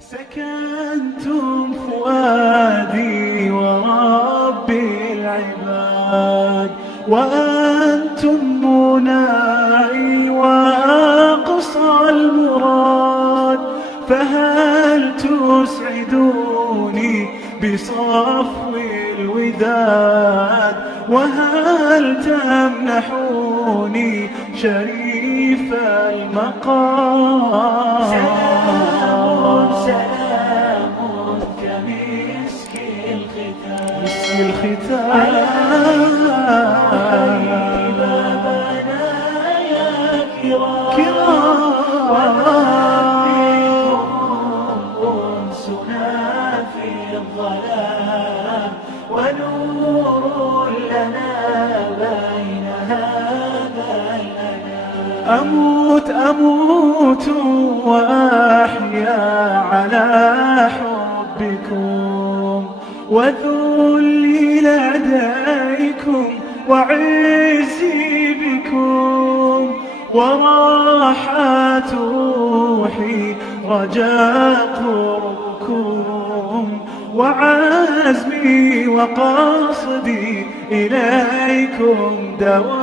سكنتم فؤادي ورب العباد، وأنتم منائي وأقصى المراد، فهل تسعدوني بصفو الوداد، وهل تمنحوني شريف المقام؟ سلام سلام كمسك الختام، مسك الختام بابنا يا كرام، أنسنا في الظلام، ونور لنا بين هذا الأنام. أموت وأحيا على حبكم، وذلي لديكم وعزي بكم، وراحة روحي رجاء قربكم، وعزمي وقصدي إليكم دوام.